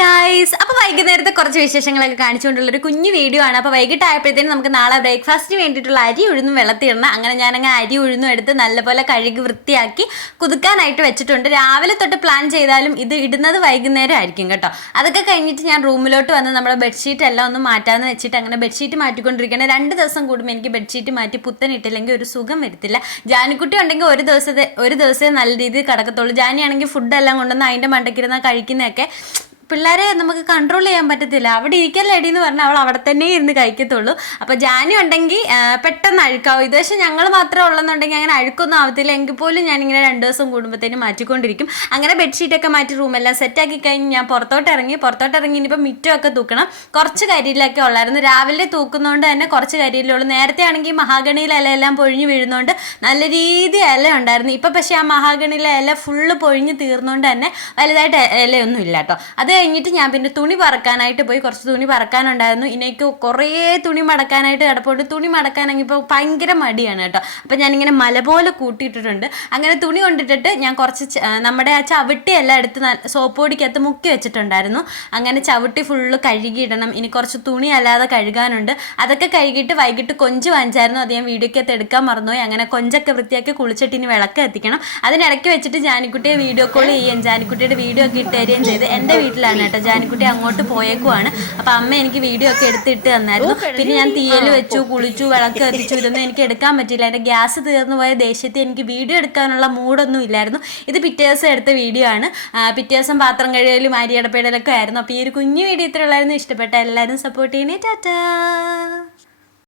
Guys, അപ്പോൾ വൈകുന്നേരത്തെ കുറച്ച് വിശേഷങ്ങളൊക്കെ കാണിച്ചുകൊണ്ടുള്ളൊരു കുഞ്ഞു വീഡിയോ ആണ്. അപ്പോൾ വൈകിട്ടായപ്പോഴത്തേനും നമുക്ക് നാളെ ബ്രേക്ക്ഫാസ്റ്റിന് വേണ്ടിയിട്ടുള്ള അരി ഉഴുന്നും വെള്ളത്തിടണം. അങ്ങനെ ഞാനങ്ങനെ അരി ഉഴുന്നും എടുത്ത് നല്ലപോലെ കഴുകി വൃത്തിയാക്കി കുതുക്കാനായിട്ട് വെച്ചിട്ടുണ്ട്. രാവിലെ തൊട്ട് പ്ലാൻ ചെയ്താലും ഇത് ഇടുന്നത് വൈകുന്നേരം ആയിരിക്കും കേട്ടോ. അതൊക്കെ കഴിഞ്ഞിട്ട് ഞാൻ റൂമിലോട്ട് വന്ന് നമ്മുടെ ബെഡ്ഷീറ്റ് എല്ലാം ഒന്ന് മാറ്റാമെന്ന് വെച്ചിട്ട് അങ്ങനെ ബെഡ്ഷീറ്റ് മാറ്റിക്കൊണ്ടിരിക്കുകയാണ്. 2 ദിവസം കൂടുമ്പോൾ എനിക്ക് ബെഡ്ഷീറ്റ് മാറ്റി പുത്തൻ ഇട്ടില്ലെങ്കിൽ ഒരു സുഖം വരത്തില്ല. ജാനിക്കുട്ടി ഉണ്ടെങ്കിൽ ഒരു ദിവസമേ നല്ല രീതിയിൽ കിടക്കത്തുള്ളൂ. ജാനിയാണെങ്കിൽ ഫുഡെല്ലാം കൊണ്ടുവന്ന് അതിൻ്റെ മണ്ടയ്ക്കിരുന്ന കഴിക്കുന്നതൊക്കെ പിള്ളേരെ നമുക്ക് കൺട്രോൾ ചെയ്യാൻ പറ്റത്തില്ല. അവിടെ ഇരിക്കല്ലടി എന്ന് പറഞ്ഞാൽ അവൾ അവിടെ തന്നെ ഇരുന്ന് കഴിക്കത്തുള്ളൂ. അപ്പോൾ ജാനി ഉണ്ടെങ്കിൽ പെട്ടെന്ന് അഴുക്കാവും. ഇത് പക്ഷേ ഞങ്ങൾ മാത്രമേ ഉള്ളെന്നുണ്ടെങ്കിൽ അങ്ങനെ അഴുക്കൊന്നും ആവത്തില്ല. എങ്കിൽ പോലും ഞാനിങ്ങനെ 2 ദിവസം കൂടുമ്പോഴത്തേനും മാറ്റിക്കൊണ്ടിരിക്കും. അങ്ങനെ ബെഡ്ഷീറ്റൊക്കെ മാറ്റി റൂമെല്ലാം സെറ്റാക്കി കഴിഞ്ഞ് ഞാൻ പുറത്തോട്ട് ഇറങ്ങി ഇനിയിപ്പോൾ മിറ്റമൊക്കെ തൂക്കണം. കുറച്ച് കരിയിലൊക്കെ ഉള്ളായിരുന്നു. രാവിലെ തൂക്കുന്നതുകൊണ്ട് തന്നെ കുറച്ച് കരിയിലുള്ളൂ. നേരത്തെ ആണെങ്കിൽ മഹാഗണിയിലെ ഇലയെല്ലാം പൊഴിഞ്ഞ് വീഴുന്നതുകൊണ്ട് നല്ല രീതി ഇല ഉണ്ടായിരുന്നു. ഇപ്പം പക്ഷേ ആ മഹാഗണിയിലെ ഇല ഫുള്ള് പൊഴിഞ്ഞ് തീർന്നുകൊണ്ട് തന്നെ വലുതായിട്ട് ഇലയൊന്നും ഇല്ല കേട്ടോ. അത് കഴിഞ്ഞിട്ട് ഞാൻ പിന്നെ തുണി പറക്കാനായിട്ട് പോയി. കുറച്ച് തുണി പറക്കാനുണ്ടായിരുന്നു. എനിക്ക് കുറേ തുണി മടക്കാനായിട്ട് കിടപ്പുണ്ട്. തുണി മടക്കാനെങ്കിൽ ഇപ്പോൾ ഭയങ്കര മടിയാണ് കേട്ടോ. അപ്പം ഞാനിങ്ങനെ മല പോലെ കൂട്ടിയിട്ടിട്ടുണ്ട്. അങ്ങനെ തുണി കൊണ്ടിട്ടിട്ട് ഞാൻ കുറച്ച് നമ്മുടെ ആ ചവിട്ടി എല്ലാം എടുത്ത് സോപ്പ് പൊടിക്കകത്ത് മുക്കി വെച്ചിട്ടുണ്ടായിരുന്നു. അങ്ങനെ ചവിട്ടി ഫുള്ള് കഴുകിയിടണം. ഇനി കുറച്ച് തുണി അല്ലാതെ കഴുകാനുണ്ട്. അതൊക്കെ കഴുകിയിട്ട് വൈകിട്ട് കൊഞ്ച് വാങ്ങിച്ചായിരുന്നു. അത് ഞാൻ വീഡിയോക്കകത്ത് എടുക്കാൻ മറന്നുപോയി. അങ്ങനെ കൊഞ്ചൊക്കെ വൃത്തിയാക്കി കുളിച്ചിട്ട് ഇനി വിളക്ക് എത്തിക്കണം. അതിനിടയ്ക്ക് വെച്ചിട്ട് ജാനിക്കുട്ടിയെ വീഡിയോ കോൾ ചെയ്യുകയും ജാനിക്കുട്ടിയുടെ വീഡിയോ ഒക്കെ ഇട്ട് തരികയും ചെയ്ത് എൻ്റെ വീട്ടിലാണ് കേട്ടോ. ജാനിക്കുട്ടി അങ്ങോട്ട് പോയേക്കുവാണ്. അപ്പം അമ്മ എനിക്ക് വീഡിയോ ഒക്കെ എടുത്തിട്ട് തന്നായിരുന്നു. പിന്നെ ഞാൻ തീയൽ വെച്ചു, കുളിച്ചു, വിളക്ക് കത്തിച്ചു. ഇതൊന്നും എനിക്ക് എടുക്കാൻ പറ്റില്ല. എൻ്റെ ഗ്യാസ് തീർന്നു പോയ ദേഷ്യത്തിൽ എനിക്ക് വീഡിയോ എടുക്കാനുള്ള മൂഡൊന്നും ഇല്ലായിരുന്നു. ഇത് പിറ്റേ ദിവസം എടുത്ത വീഡിയോ ആണ്. പിറ്റേ ദിവസം പാത്രം കഴുകലും അരി അടപ്പേടലൊക്കെ ആയിരുന്നു. അപ്പോൾ ഈ ഒരു കുഞ്ഞു വീഡിയോ ഇത്രയുള്ളായിരുന്നു. ഇഷ്ടപ്പെട്ട എല്ലാവരും സപ്പോർട്ട് ചെയ്യണേ. ടാറ്റാ.